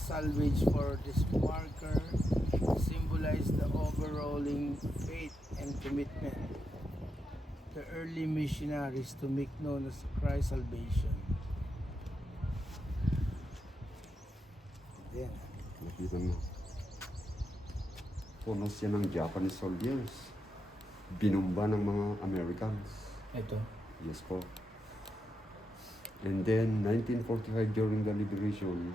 salvage for this marker symbolize the overruling faith and commitment the early missionaries to make known as Christ's salvation. Yan. Nakita mo. Punos yan ng Japanese soldiers. Binumba ng mga Americans. Ito. Yes po. And then, 1945 during the liberation,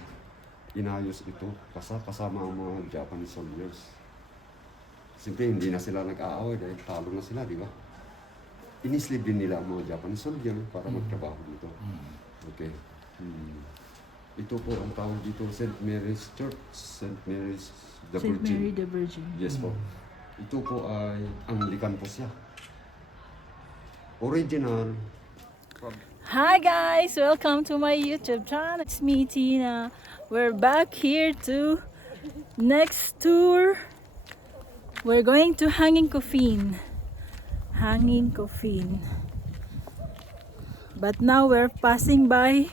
inayos ito kasama ang mga Japanese soldiers. Siyempre, hindi na sila nag-aaway dahil talo na sila, di ba? Inislib din nila ang mga Japanese soldiers para magtrabaho dito. Okay. Ito po ang tawag dito, St. Mary's Church, St. Mary's the St. Virgin. Mary the Virgin. Yes po. Ito po ay Anglican po siya. Original. Hi guys! Welcome to my YouTube channel. It's me, Tina. We're back here to next tour. We're going to Hanging Coffin. Hanging Coffin. But now we're passing by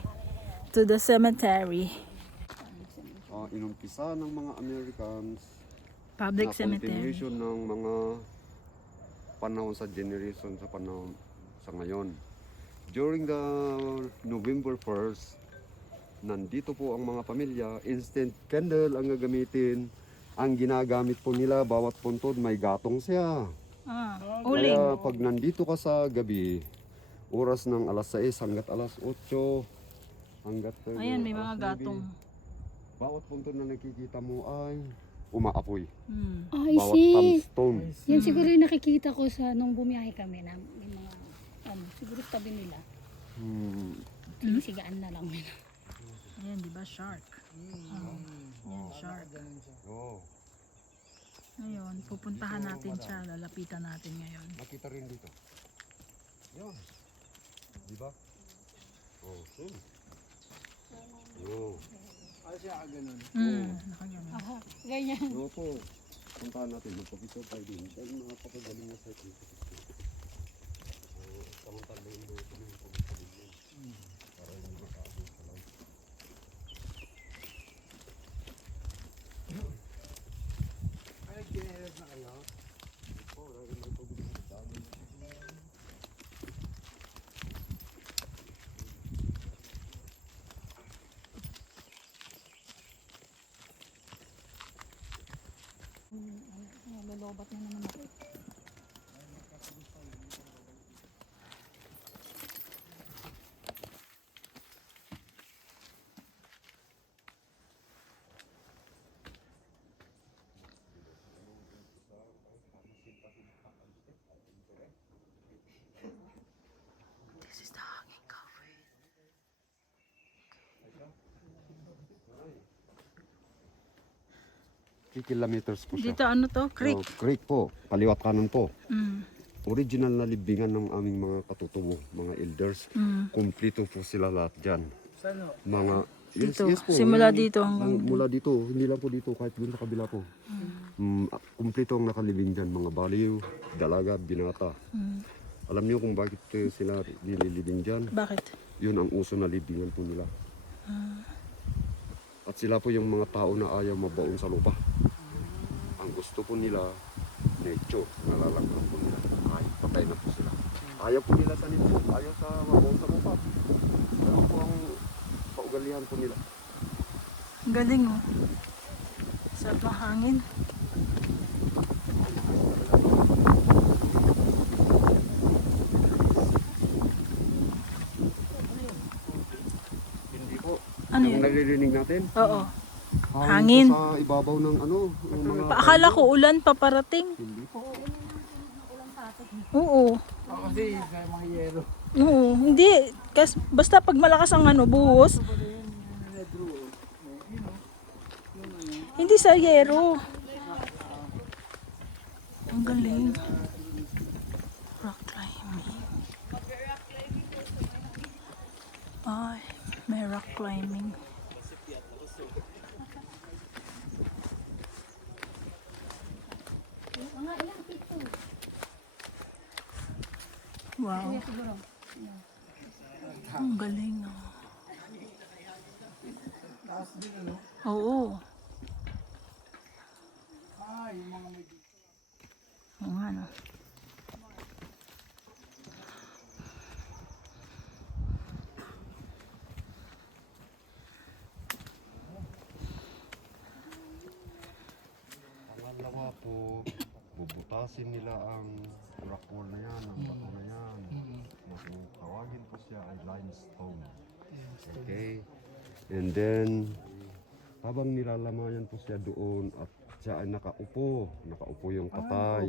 to the cemetery. Inumpisa ng mga Americans Public na cemetery. continuation ng mga panahon sa generation sa panahon sa ngayon. During the November 1st, nandito po ang mga pamilya, instant candle ang gagamitin. Ang ginagamit po nila, bawat puntod may gatong siya. Uling. Kaya pag nandito ka sa gabi, oras ng alas 6 hanggat alas 8, hanggat Ayan, may mga alas 9, gatong. bawat puntod na nakikita mo ay umaapoy. I Bawat see. tombstone. Yan siguro yung nakikita ko sa nung bumiyahe kami na may mga siguro tabi nila. Sinisigaan na lang nila. Ayan, di ba? Shark. Ayan, shark. Oo. Ngayon, pupuntahan natin siya. Lalapitan natin ngayon. Nakita rin dito. Yan. Di ba? Oh, sure. Oh. Ano siya ganun? Nakaganon. Aha, ganyan. Oo po. Puntahan natin. Magpapisod tayo din. Dahil mga kapagaling na sa dito. Samantala yung doon kami yung pagkakalin. Para yung makaabot sa lang. Ay, nagkinelas na kayo? Oo, lagi may pagbilis sa dami. Lolobat na naman ako. This is the Hanging Coffin. 3 kilometers po siya. Dito ano to? Creek. Oh, creek po. Kaliwat kanan po. Mm. Original na libingan ng aming mga katutubo, mga elders. Kumplito po sila lahat dyan. Saan o? Mga Dito. Simula dito hanggang mula dito, hindi lang po dito, kahit doon sa kabila po. Kumplito ang nakalibing dyan, mga baliw, dalaga, binata. Alam niyo kung bakit sila nililibing dyan? Bakit? Yun ang uso na libingan po nila. At sila po yung mga tao na ayaw mabaon sa lupa. Ang gusto po nila, nature, nalalagyan po nila. Ay, patay na po sila. Ayaw po nila tanim po, ayaw sa mabaon sa lupa. Ano po ang paugalihan po nila. Ang galing oh. Sarap ng hangin. Hindi po. Ano Yung yun? naririnig natin, Oo. hangin Hangin. po sa ibabaw ng ano, yung mga... Akala ko ulan paparating. Hindi po. Oo. Kasi may mga yero. Oo. Hindi. Basta pag malakas ang ano, buhos. Hindi sa yero. Ang galing. Rock climbing. Ay, may rock climbing. Wow. Ang galing. Oh. din ano? Oo. Yung mga may Oo nga, no. Pangalawa po, bubutasin nila ang rock wall na yan, ang bato na yan. Tawagin po siya ay limestone. Okay? And then, habang nilalamayan po siya doon at siya ay nakaupo yung patay.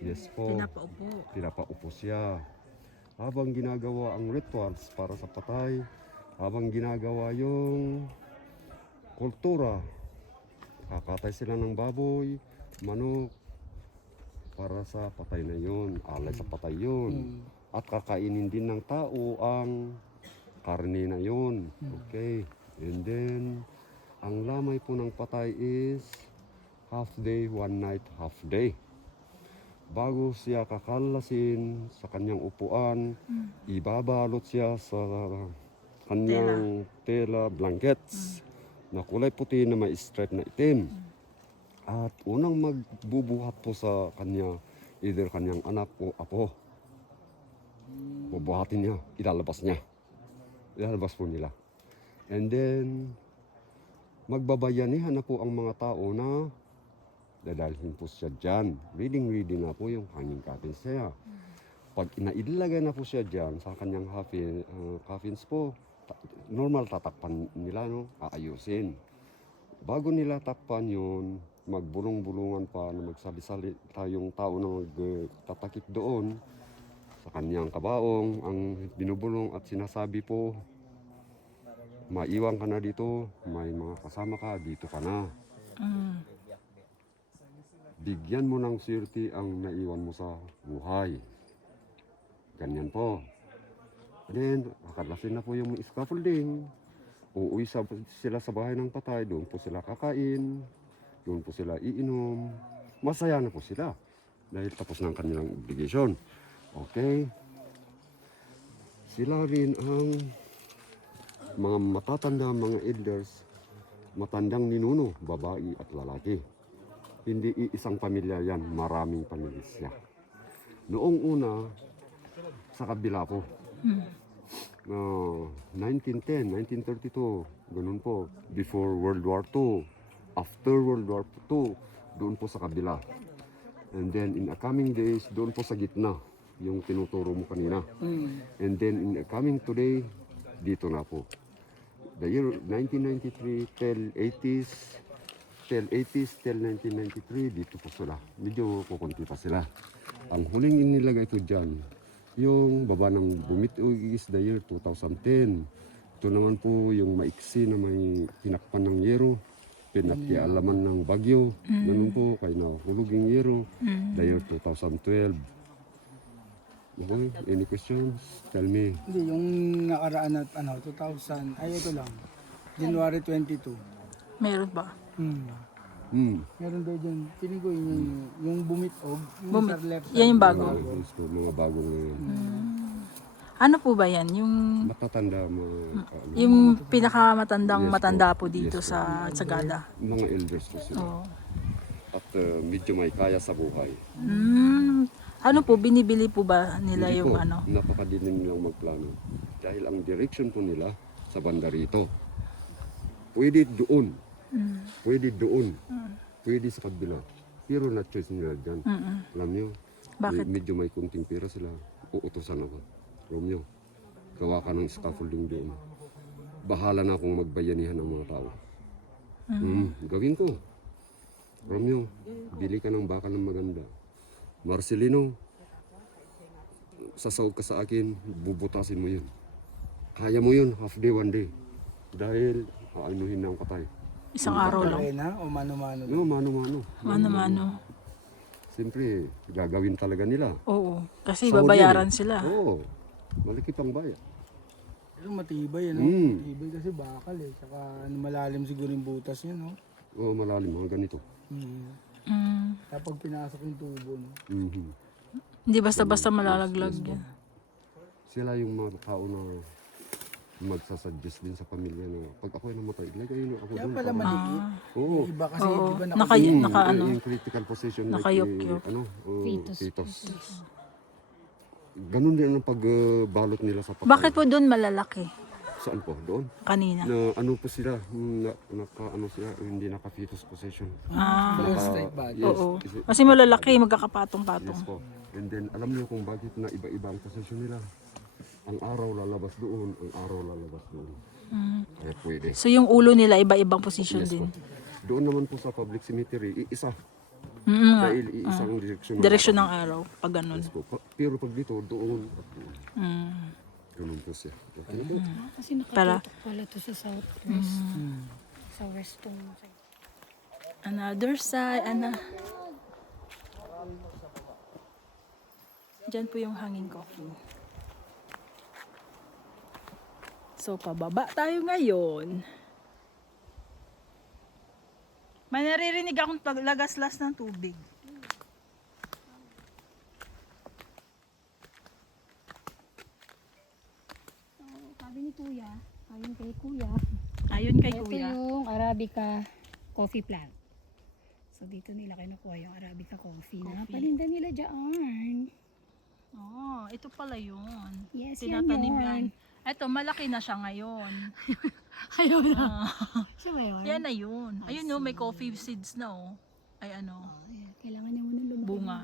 Yes po, Pinapaupo. pinapaupo siya. Habang ginagawa ang rituals para sa patay, habang ginagawa yung kultura, kakatay sila ng baboy, manok, para sa patay na yun, alay sa patay yun. At kakainin din ng tao ang karne na yun. Okay. And then, ang lamay po ng patay is half day, one night, half day. Bago siya kakalasin sa kanyang upuan, ibabalot siya sa kanyang tela blankets na kulay puti na may stripe na itim. At unang magbubuhat po sa kanya, either kanyang anak o apo, bubuhatin niya, ilalabas niya. Ilalabas po nila. And then, magbabayanihan na po ang mga tao na dadalhin po siya dyan. Ready na po yung hanging coffins niya. Pag inailagay na po siya dyan sa kanyang coffins po, normal tatakpan nila, no? Aayusin. Bago nila takpan yun, magbulong-bulungan pa na magsabi-salita yung tao na magtatakip doon sa kanyang kabaong, ang binubulong at sinasabi po, maiwan ka na dito, may mga kasama ka, dito ka na. Bigyan mo ng swerte ang naiwan mo sa buhay. Ganyan po. Then, kakalasin na po yung scaffolding. Uuwi sila sa bahay ng patay, doon po sila kakain, doon po sila iinom. Masaya na po sila dahil tapos ng kanilang obligation. Okay? Sila rin ang mga matatanda, mga elders, matandang ninuno, babae at lalaki. Hindi iisang pamilya yan, maraming pamilya siya. Noong una, sa kabila po, 1910, 1932, ganun po, before World War II, after World War II, doon po sa kabila. And then in the coming days, doon po sa gitna, yung tinuturo mo kanina. And then in the coming today, dito na po. The year 1993 till 80s, till 1993, dito po sila. Medyo kukunti pa sila. Ang huling inilagay ito dyan, yung baba ng Bumito is the year 2010. Ito naman po yung maiksi na may tinakpan ng yero, pinakialaman ng bagyo. Ganun po, kaya nahulog yung yero, the year 2012. Okay, any questions? Tell me. Hindi, yung nakaraan at 2000, ay ito lang, January 22. Meron ba? Meron daw dyan, piling ko yung bumitog, yung Bumit- sa left yan yung side. bago. Mga bagong Ano po ba yan? Yung matatanda, yung pinakamatandang Yes po. matanda po dito Yes po. sa Sagada. mga elders po sila. Oo. At medyo may kaya sa buhay. Ano po, binibili po ba nila Hindi yung po, ano? napakadilim nilang magplano. Dahil ang direction po nila sa banda rito. Pwede doon. Pwede doon. Pwede sa kabila. Pero not choice nila dyan. Alam nyo, Bakit? medyo may kunting pera sila. Uutosan ako. Romeo, gawa ka ng scaffolding doon. Bahala na akong magbayanihan ng mga tao. Gawin ko. Romeo, bili ka ng bakal ng maganda. Marcelino, sasawag ka sa akin, bubutasin mo yun. Kaya mo yun, half day, one day. Dahil, aanuhin na ang patay. Isang araw lang. Arena o mano-mano? No, mano-mano. Mano-mano. Siyempre, gagawin talaga nila. Oo. Kasi Sahod babayaran yun eh. sila. Oo. Malaki pang bayad. Pero matibay, ano? Matibay kasi bakal eh. Tsaka malalim siguro yung butas niya, no? Oo, malalim, mga ganito. Kapag pinasok yung tubo, no? Hindi basta-basta malalaglag yan. Sila yung mga tao na magsasuggest din sa pamilya na pag ako'y namatay, lagay na ako Kaya doon. pala maliit. Oo. Yung iba kasi, Oo. di ba Naka ano. In critical position like Nakayup-yup. fetus. Ganun din ang pagbalot nila sa patay. Bakit po doon malalaki? Saan po? Doon? Kanina. Na ano po sila, ano sila, hindi naka-fetus position. First type body. Oo. Kasi malalaki, magkakapatong-patong. Yes po. And then, alam niyo kung bakit na iba-iba ang posisyon nila. Ang araw lalabas doon, ang araw lalabas doon. Kaya pwede. So yung ulo nila iba-ibang position Yes po. din. Doon naman po sa public cemetery, iisa. Nga. Dahil iisang direksyon. Direksyon ng araw, pag ganun. Yes po. Pero pag dito, doon at doon. Ganun po siya. Okay na po. Kasi nakatutok pala to sa southwest. Sa western side. Another side, Diyan po yung hanging coffin. So, pababa tayo ngayon. May naririnig akong lagaslas ng tubig. So, sabi ni Kuya, ayon kay Kuya, Ayun kay ito Kuya. yung Arabica coffee plant. So, dito nila kinukuha yung Arabica coffee na paninda nila dyan. Oh, ito pala yun. Yes, Tinatanim yan. yan. Ito, malaki na siya ngayon. Ayaw na. Siya ba yun? Yan na yun. Ayun no, may coffee seeds na oh. Ay ano, Ayan, kailangan niya muna lumaki. bunga.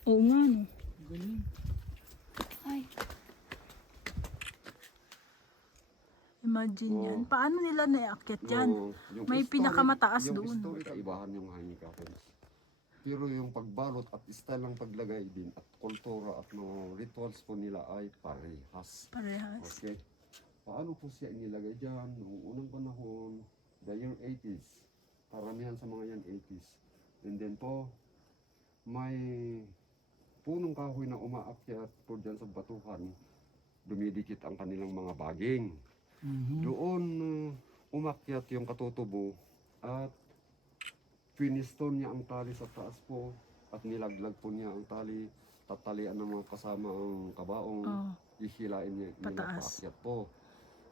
Oo nga no. Ay, Imagine yan. Paano nila naiakyat yan? Yung May pinakamataas yung doon. story, kaibahan yung hanging coffins. Pero yung pagbalot at style ng paglagay din at kultura at mga rituals po nila ay parehas. Parehas. Okay. Paano po siya inilagay dyan? Noong unang panahon, the year 80s. Karamihan sa mga yan 80s. And then po, may punong kahoy na umaakyat po dyan sa batuhan. Dumidikit ang kanilang mga baging. Doon umakyat yung katutubo at finiston niya ang tali sa taas po at nilaglag po niya ang tali, tatalian ng mga kasama ang kabaong, ihilain niya nila Pataas. paakyat po.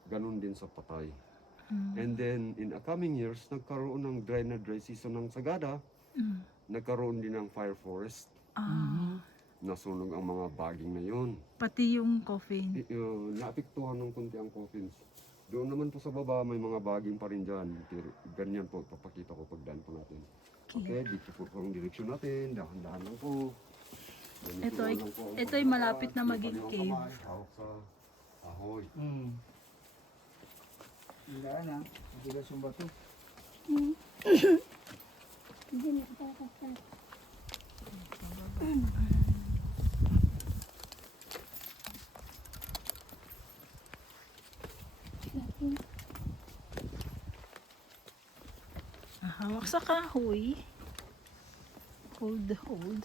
Ganon din sa patay. And then in the coming years, nagkaroon ng dry na dry season ng Sagada, nagkaroon din ng fire forest, nasunog ang mga baging na yun. Pati yung coffin. Naapektuhan ng konti ang coffins. Doon naman po sa baba, may mga baging pa rin dyan. Pero ganyan po, papakita ko pagdaan po natin. Okay, dito po ang direksyon natin. Dahan-dahan lang po. Ganito lang po ang Ito'y malapit na pagdaan. maging Yung cave. kamay, hawak sa ahoy. Hindi na. Matigas yung bato. hindi na ito. Hawak sa kahoy. Hold.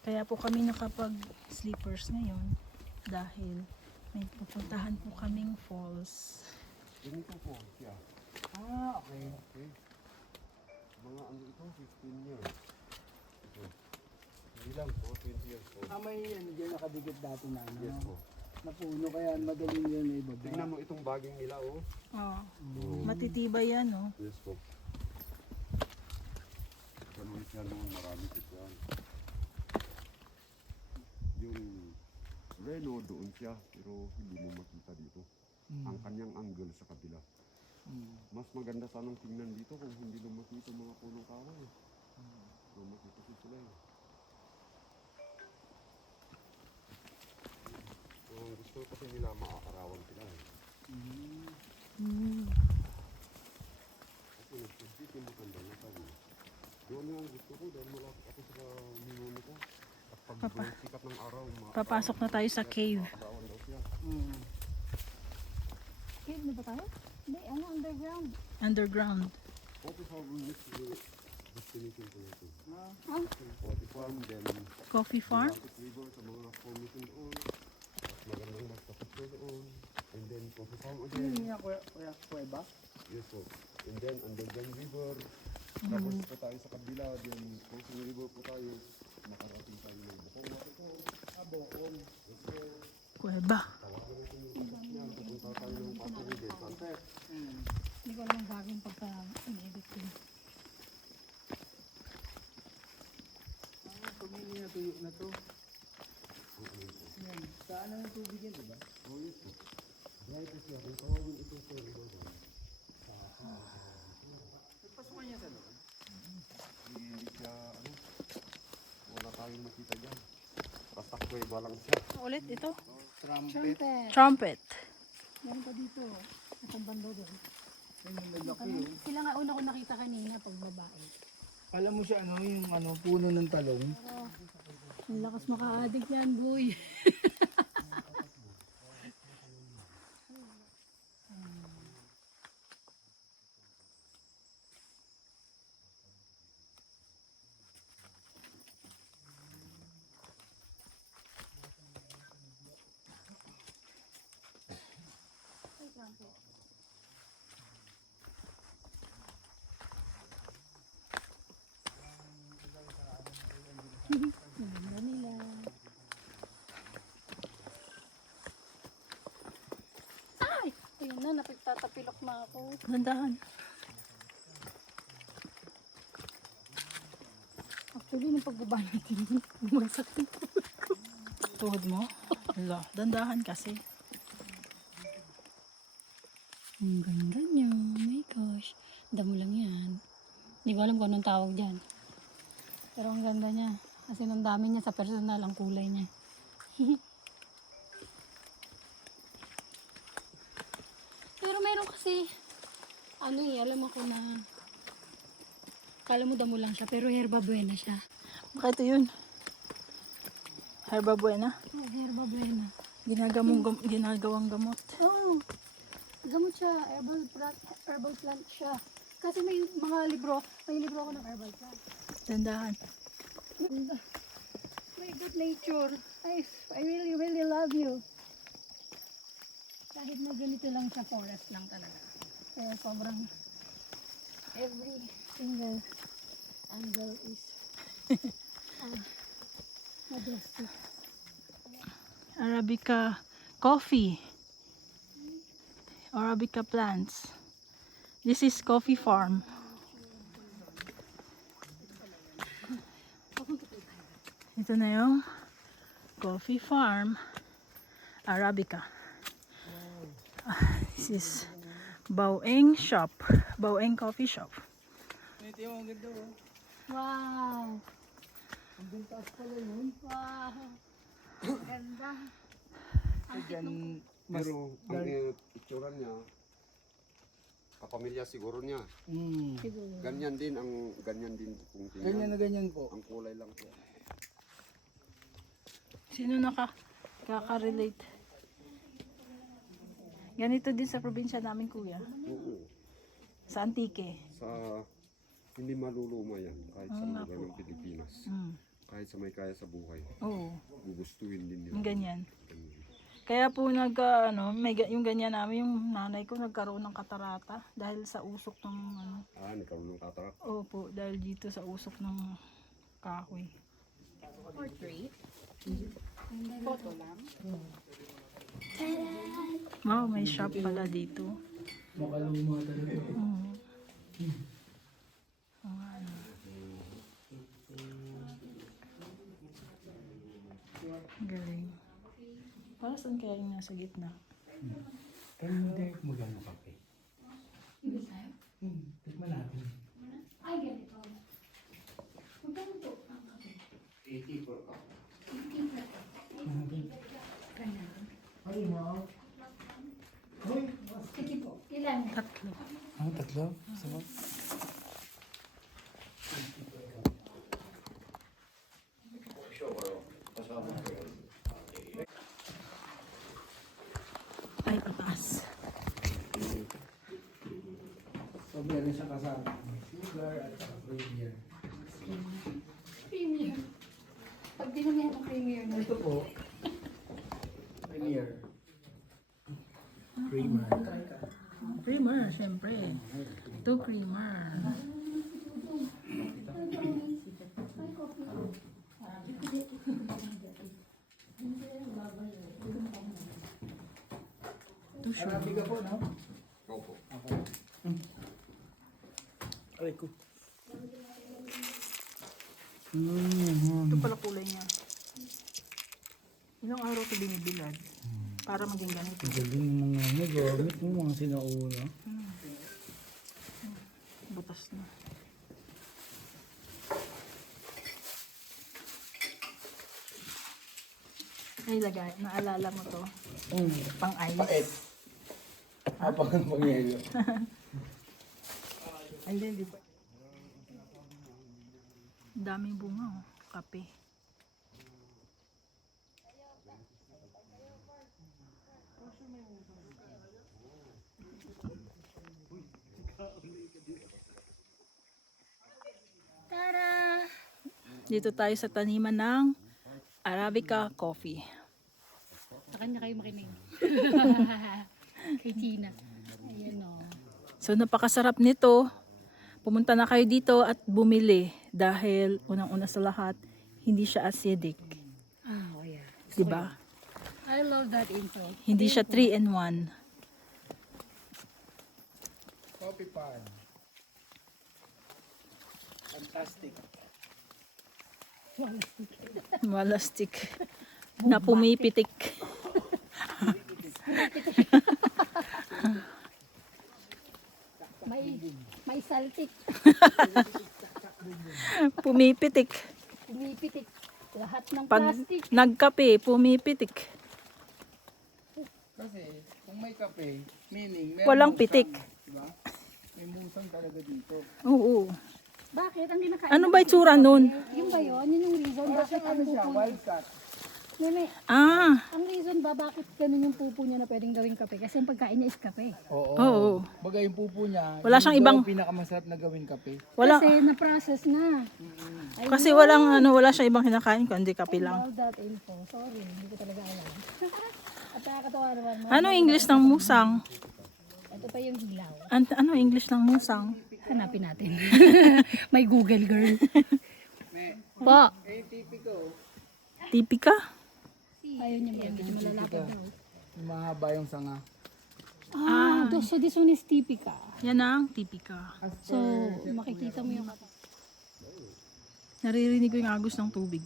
Kaya po kami nakapag-sleepers ngayon dahil may pupuntahan po kaming falls. Ganito po siya. Okay. Okay. Mga ano ito, 15 years. Ito. Hindi lang po, 20 years po. May ano dyan nakadikit dati na ano. Yes po. Napuno kaya madaling yun na ibaba. Tingnan mo itong baging nila, oh. Oh, matitibay yan, no? Yes po. Ganun siya naman, marami siya yan. Yung reno doon siya, pero hindi mo makita dito. Ang kanyang angle sa kabila. Mas maganda sanang tingnan dito kung hindi lumaki itong mga punong kahoy. Lumaki kasi sila eh. Gusto kasi nila maaarawan sila eh. Kasi nagsisit yung matanda na sabi. Doon nga gusto ko dahil malapit ako sa minuno ko. At pag sikat ng araw, Papasok na tayo sa cave. maaarawan daw siya. Cave na ba tayo? Hindi, ano, underground. Underground. Coffee farm next to the destination ko ito. Ah, Coffee farm, then Coffee farm? Malapit river sa mga formation doon. Magandang magpapicture doon. And then coffee farm Ano again. yun yung kuya, kuya ba? Yes po. And then, Underground River. Tapos po tayo sa kabila, then Crossing River po tayo. Nakarating tayo ng Bukong. Bukong. Yes po. Kuweba. Pupunta tayo ng Patungin. Sunset. Hindi ko alam ang bagong pagka-edit ko. Tumingin na tuyo na to. Yan. Saan ang tubig yan, diba? Oh, yes po. Right po siya. Kung tawagin ito po, Nagpasukan niya sa loob. hindi siya, wala tayong makita dyan. Basta kuweba lang siya. Ulit ito. Trumpet. Trumpet. Trumpet. Meron pa dito. Isang banda doon. Ayun yung malaki yun. Sila nga una ko nakita kanina pag babae. Alam mo siya yung puno ng talong. Ang lakas maka-addict yan, boy. Maganda nila. Ay! Ayun na, napagtatapilok na ako. Gandahan. Actually, nung pagbaba natin, bumagsak yung tuhod ko. Tuhod mo? Hala, dandahan kasi. Ang ganda niya. Oh my gosh. Damo lang yan. Hindi ko alam kung anong tawag dyan. Pero ang ganda niya. Kasi nang dami niya sa personal, ang kulay niya. Pero meron kasi, alam ako na, kala mo damo lang siya, pero herba buena siya. Baka ito yun. Herba buena. Oh, herba buena. Ginagawang gamot. Oh, gamot siya, herbal plant siya. Kasi may libro ako ng herbal plant. Dandahan. My good nature. I really, really love you. Kahit na ganito lang siya, forest lang talaga. Pero sobrang, every single angle is majestic. Arabica coffee. Arabica plants. This is coffee farm. Ito na yung coffee farm. Arabica. This is Baueng shop. Baueng coffee shop. Ito yung ganda oh. Wow! Hanggang taas pala yun. Wow! Ganda. Diyan, Pero, ang itsura niya, kapamilya siguro niya. Siguro. Ganyan din kung tingnan. Ganyan na ganyan po. Ang kulay lang po. Sino kaka-relate? Ganito din sa probinsya namin, kuya. Oo. Sa Antique. Hindi maluluma yan kahit sa Oo nga lugar po. ng Pilipinas. Kahit sa may kaya sa buhay. Oo. Gugustuhin din nila. Yung ganyan. Ganyan. Kaya po yung ganyan namin, yung nanay ko nagkaroon ng katarata dahil sa usok ng Nagkaroon ng katarak. Opo, dahil dito sa usok ng kahoy. Portrait? Wow, may shop pala dito. Makaluma talaga. Galing. Para saan kaya yung nasa gitna? Kaya hindi magano kape. Ibig tayo? Tikman natin. Ay, ganito. Magkano po ang kape? 80 per cup. 15 na po. Ganyan. Ay, ma. Ay, Sige po. Ilan? Tatlo. tatlo? Sarap. Ay, taas. So, meron siya kasama. Sugar at premier. Premier. Pag dinamihan ng premier na. Ito po. Premier. Creamer. Creamer. syempre. 2 creamer. Arabi ka po, no? Opo. Aray ko. Ito pala kulay niya. Ilang araw ito binibilad para maging ganito. Galing mo nga ano, gamit mo mga sinauna. Butas na. Ay, lagay. Naalala mo to. Pang ice. Pait. Habang ang pangyayari. Ay, hindi pa. Daming bunga, oh. Kape. Tara! Dito tayo sa taniman ng Arabica coffee. Sa kanya kayo makinig. Kay Tina. Ayan o. So napakasarap nito. Pumunta na kayo dito at bumili dahil unang-una sa lahat, hindi siya acidic. Oh, yeah. Diba? I love that info. Hindi siya 3-in-1. Coffee pan. Fantastic. Malastik. Na pumipitik. May saltik. Pumipitik. Pumipitik. Lahat ng Pag plastic. nagkape, pumipitik. Kasi kung may kape, meaning meron Walang musang, pitik. Diba? May musang talaga dito. Oo. Bakit? Ang kinakain Ano ba itsura nun? Yung ba yun? Yun yung reason bakit ang Ano siya? pupo niya. Wild cat. Nene, Ah, ang reason ba bakit ganun yung pupo niya na pwedeng gawing kape? Kasi ang pagkain niya is kape. Oo. oo. Bagay yung pupo niya. Wala yun siyang daw ibang- ang pinakamasarap na gawin kape. Wala, Kasi na-process na. kasi walang ano, wala siyang ibang kinakain kundi kape lang. All that info. Sorry, hindi ko talaga alam. At nakakatawa naman. Ano English ng musang? Ito pa yung hilaw. Ano English ng musang? Hanapin natin. May Google girl. Po. Eh, tipiko. Tipika? Ayaw niya yan. Medyo malalapad daw. Yung mahaba yung sanga. So this one is typica. Yan ang tipika. So, makikita mo yung Naririnig ko yung agos ng tubig.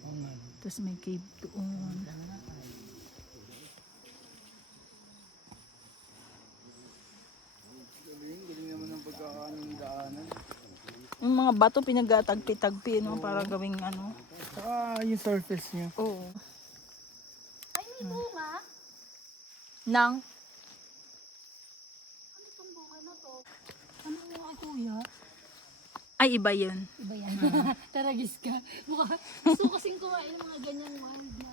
Oo nga. Tapos may cave doon. Galing naman ng pagkakaano ng daanan. Yung mga bato pinagtagpi-tagpi no, para gawing ano. Saka yung surface niya. Oo. Ay, may bunga. Nang Ano itong bunga na to? Ano yung kay kuya? ay iba yun. Iba yan. Taragis ka. Gusto kasing kumain ng mga ganyang wild na.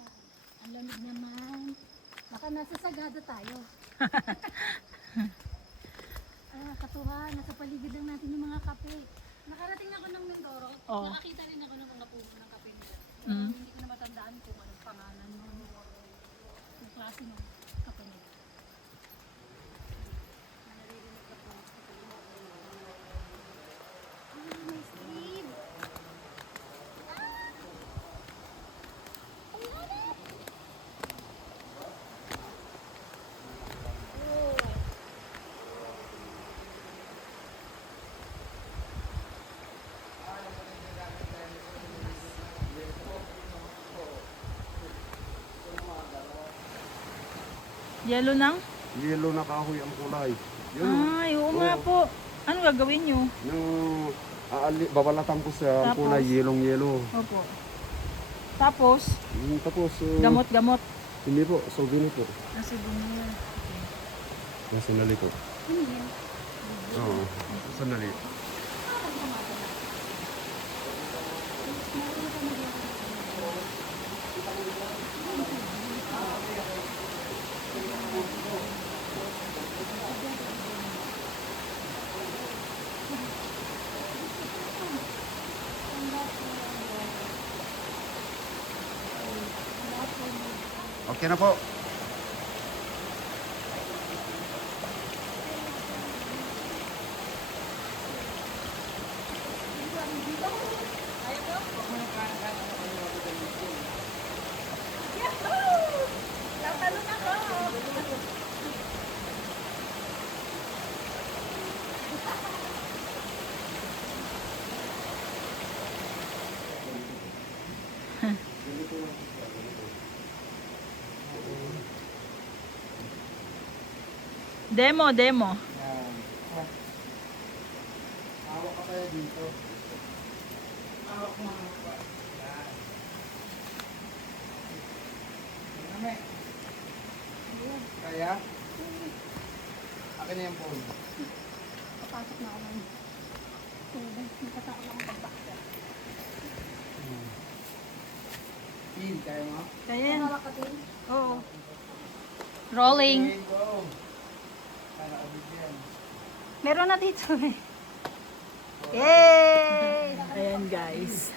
Ang lamig naman. Baka nasa Sagada tayo. Katuwa. Nasa paligid lang natin yung mga kape. Nakarating ako ng Mindoro. Oo. Nakakita rin ako ng mga puno ng kape nila. Mm. Hindi ko na matandaan kung anong pangalan ng klase ng kape nila. Naririnig ka po. May sleeve. Yellow nang? Yellow na kahoy ang kulay. Yun. Ay, oo nga po. Ano gagawin nyo? Yung babalatan ko sa Tapos? kulay yellow. Opo. Tapos, Tapos, gamot-gamot. hindi po, souvenir po. Kasi bumula. Sandali po. Oo, sandali. Okay na po. Demo. Yan. Hawak ka tayo dito. Hawak mo. Yan. Kami. Kaya? Akin na yung phone. Papasok na ako ng nakatao lang ang pagbakta. Pin, kaya mo? Kaya yan. Hawak ka din. Oo. Rolling. Okay, go. Para abig yan. Meron na dito eh. Yay! Ayan guys.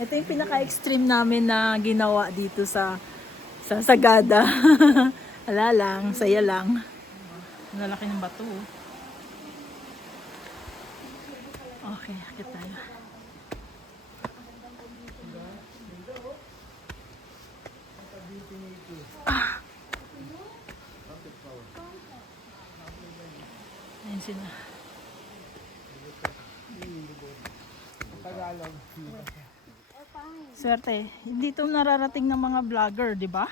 Ito yung pinaka-extreme namin na ginawa dito sa Sagada. Wala lang, saya lang. Ang lalaki ng bato. Okay, akit tayo. Ayan sila. Tagalog. Swerte. Hindi ito nararating ng mga vlogger, di ba?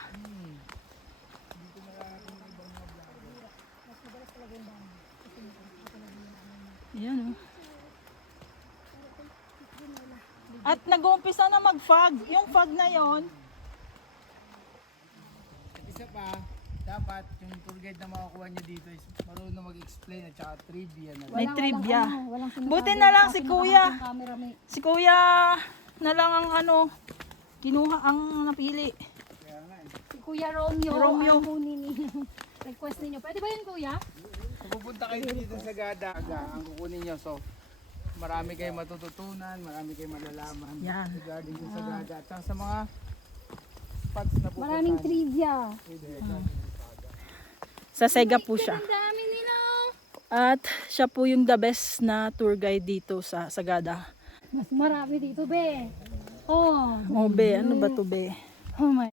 Ayan, oh. At nag-uumpisa na mag-fog. Yung fog na yon. Isa pa, dapat yung tour guide na makukuha nyo dito is marunong mag-explain at saka trivia na. May trivia. Walang sinasabi. Buti na lang si Kasi Kuya. nakakita yung camera, may Si Kuya na lang ang kinuha ang napili. si Kuya Romeo. Romeo. Ang kunin ninyo. Request ninyo. Pwede ba yun, Kuya? So, pupunta kayo dito sa Gada, ang kukunin nyo. So, marami kayong matututunan, marami kayong malalaman. Yan. Regarding sa Sagada. At saka sa mga spots na pupuntahan. Maraming trivia. Sa Sega po siya. Ang dami nila. At siya po yung the best na tour guide dito sa Sagada. Mas marami dito, be. Oh. Oh, be, ano ba to, be? Oh my